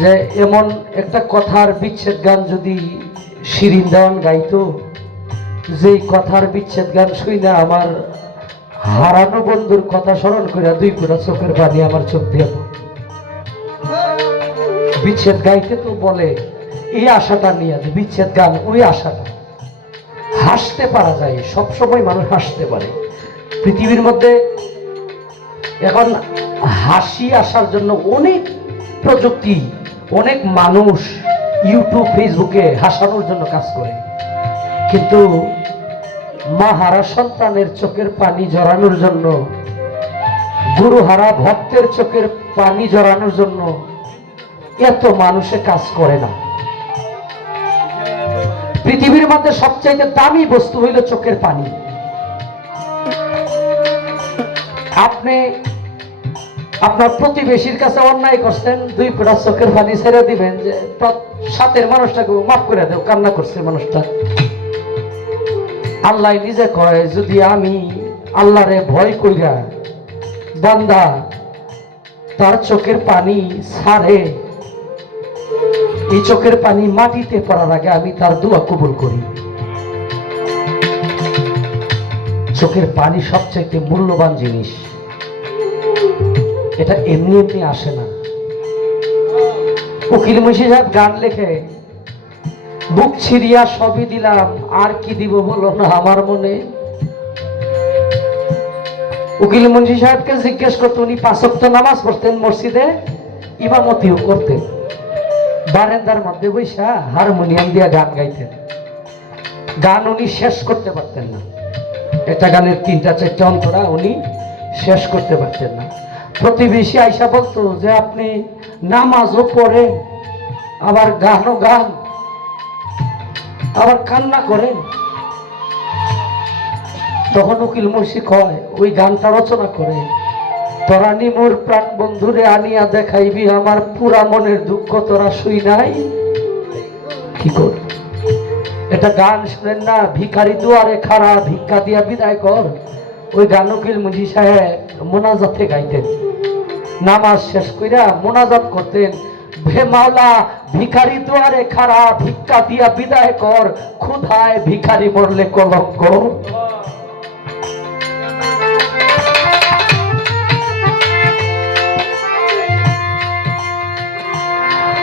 যে এমন একটা কথার বিচ্ছেদ গান যদি শিরিন দেওয়ান গাইতো, যেই কথার বিচ্ছেদ গান শুই না আমার হারানো বন্ধুর কথা স্মরণ করিয়া দুই পুরা চোখের পানি আমার চোখ দিয়ে বিচ্ছেদ গাইতে তো বলে, এই আশাটা নিয়ে বিচ্ছেদ গান, ওই আশাটা। হাসতে পারা যায়, সব সময় মানুষ হাসতে পারে। পৃথিবীর মধ্যে এখন হাসি আসার জন্য অনেক প্রযুক্তি, অনেক মানুষ ইউটিউব, ফেসবুকে হাসানোর জন্য কাজ করে। কিন্তু মা হারা সন্তানের চোখের পানি জড়ানোর জন্য, গুরুহারা ভক্তের চোখের পানি জড়ানোর জন্য এত মানুষে কাজ করে না। পৃথিবীর মধ্যে সবচাইতে দামি বস্তু হইল চোখের পানি। আপনি আপনার প্রতিবেশীর কাছে অন্যায় করছেন, দুই ফোঁটা চোখের পানি ছেড়ে দিবেন যে সাথের মানুষটাকে মাফ করে দেও, কান্না করছে মানুষটা। আল্লাহ নিজে কয়, যদি আমি আল্লাহরে ভয় কইরা বান্দা তার চোখের পানি ছাড়ে এই চোখের পানি মাটিতে পড়ার আগে আমি তার দোয়া কবুল করি। চোখের পানি সবচাইতে মূল্যবান জিনিস। এটা এমনি এমনি আসে না। উকিল মুন্সি সাহেব গান লেখে, বুক ছিড়িয়া সবই দিলাম, আর কি দিব বলো না আমার মনে? উকিল মুন্সি সাহেবকে জিজ্ঞেস করতো উনি পাঁচক্ত নামাজ পড়তেন মসজিদে, ইমামতিও করতেন। বারেন্দার মধ্যে বৈশা হারমোনিয়াম দিয়ে গান গাইতেন। গান উনি শেষ করতে পারতেন না। একটা গানের তিনটা, চারটা অন্তরা উনি শেষ করতে পারতেন না। প্রতিবেশী আইসা বলতো যে, আপনি নামাজও পড়েন, আবার গানও গান, আবার কান্না করেন। তখন উকিল মুন্সি কয়, ওই গানটা রচনা করে তোরা নিমুর প্রাণ বন্ধুরে আনিয়া দেখাইবি, আমার পুরা মনের দুঃখ তোরা শুই নাই। কি কর? এটা গান শুনেন না? ভিখারি দুয়ারে খাড়া, ভিক্ষা দিয়া বিদায় কর। ওই গান মুন্সি সাহেব মোনাজাতে গাইতেন। নামাজ শেষ কইরা মোনাজাত করতেন। হে মাওলা, ভিখারি দুয়ারে খাড়া, ভিক্ষা দিয়া বিদায় কর। ক্ষুধায় ভিখারি মরলে কলঙ্ক।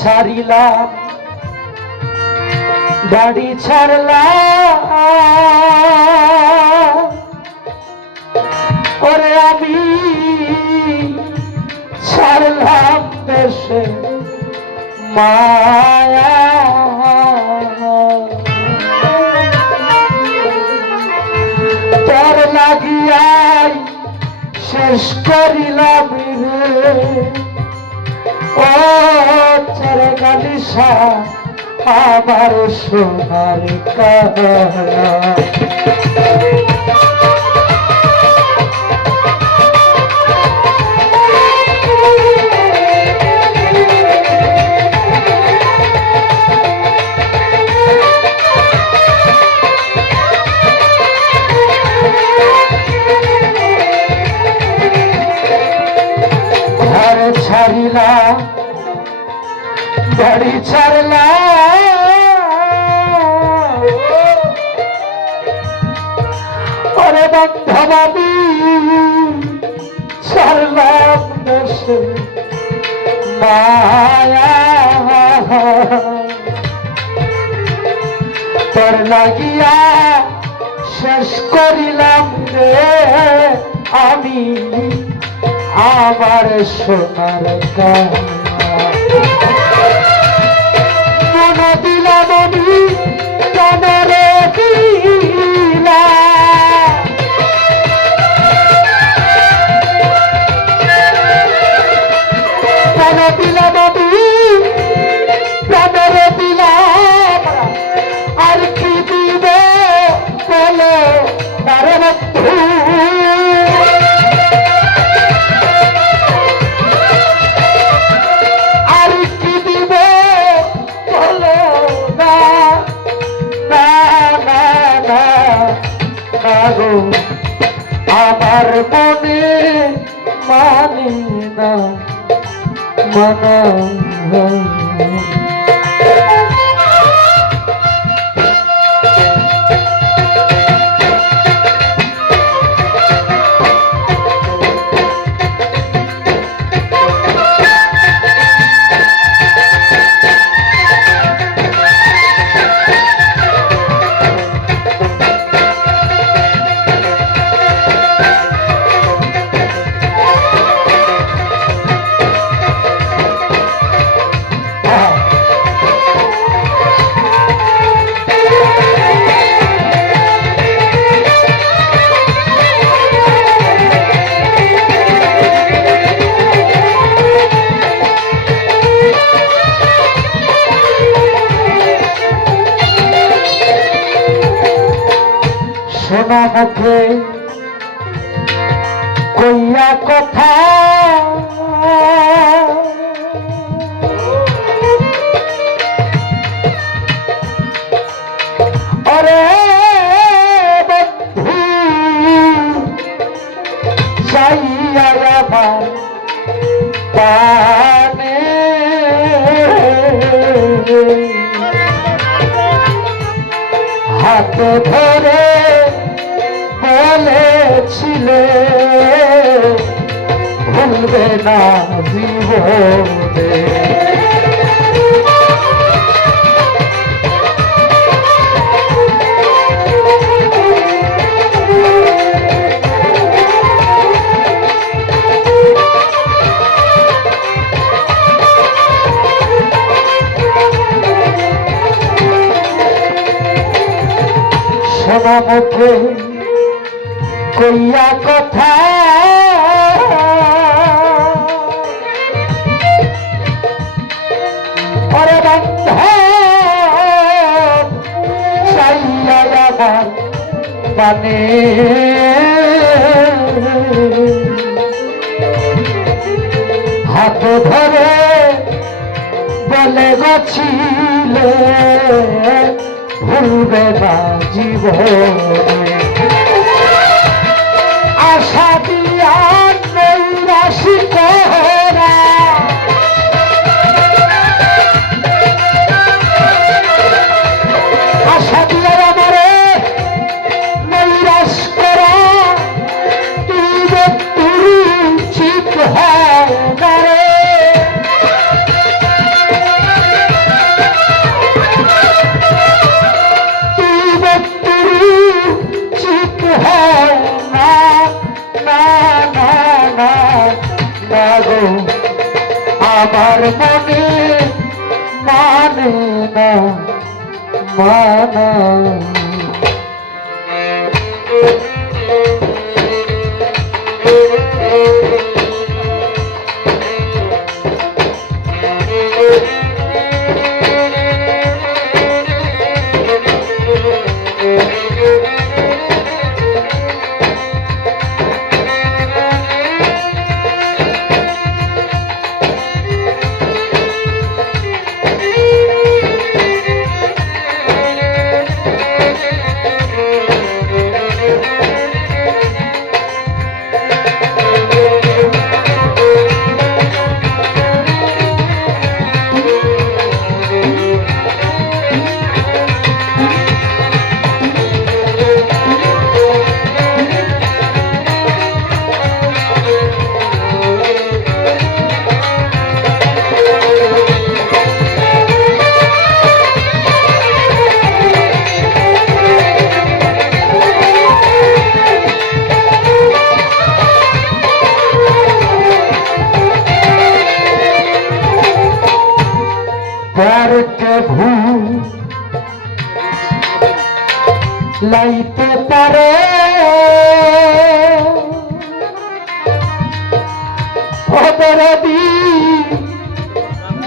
ছাড়িলাম গাড়ি ছাড়লাম। আমি ছাড়লাম দেশে মায়া। লাগিয়াই শেষ করিলাম রে। ও গালিসা আমার সোনার কায়া তোর লাগিয়া শেষ করিলাম রে আমি আমার সোনার মন দিলাম গো আমার মনে মানে না মানা মুখে কইয়া কথা। অরে বন্ধু চাইয়া আমার পানে হাত ধরে বলেছিলে ভুলবে না জীবনে। শোনা মুখে কইয়া কথা। পরে বন্ধ মানে। হাত ধরে বলে গছিলে ভুলবে না জীবনে। মানা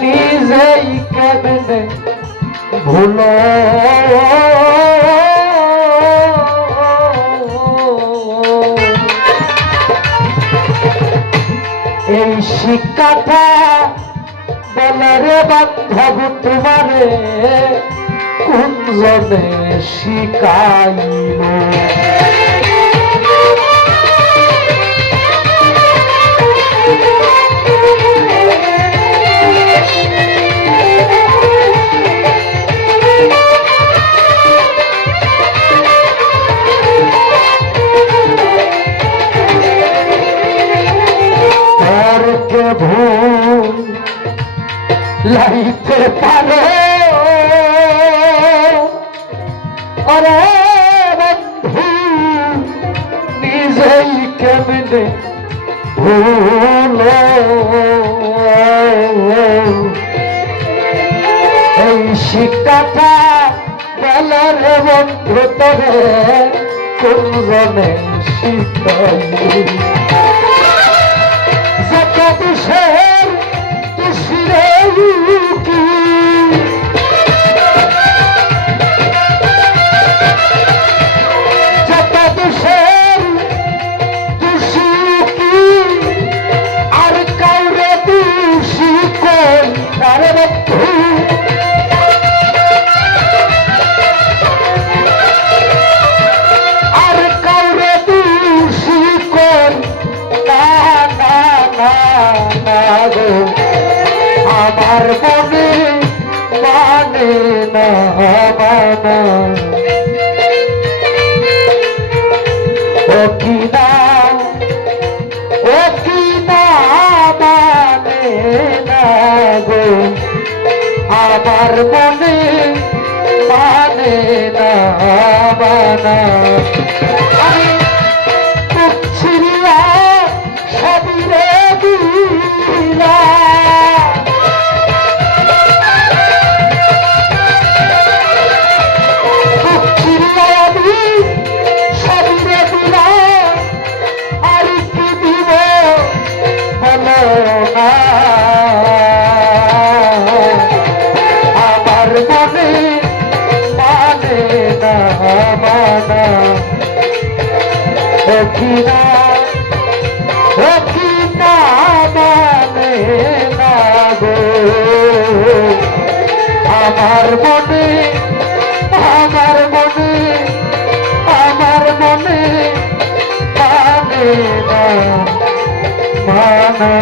নিজেই কেমনে ভুল। এই শিক্ষাটা বলে রে বান্ধব তোমারে। শিখাইল। পরকে ভুল লাইতে পারো। আরে বন্ধু নিজেই কেমনে ভুল? এই শিক্ষাটা বলার বন্ধু তবে কোন জনে শিখাই যত দুষের দুষিরে আমার মনে মানে না মানা ও কি না, ও কি না মানে না গো? আমার মনে মানে না না মানা অখিনা অখিনা মানে না গো। আমার মনে আমার মনে আমার মনে মানে না, মানা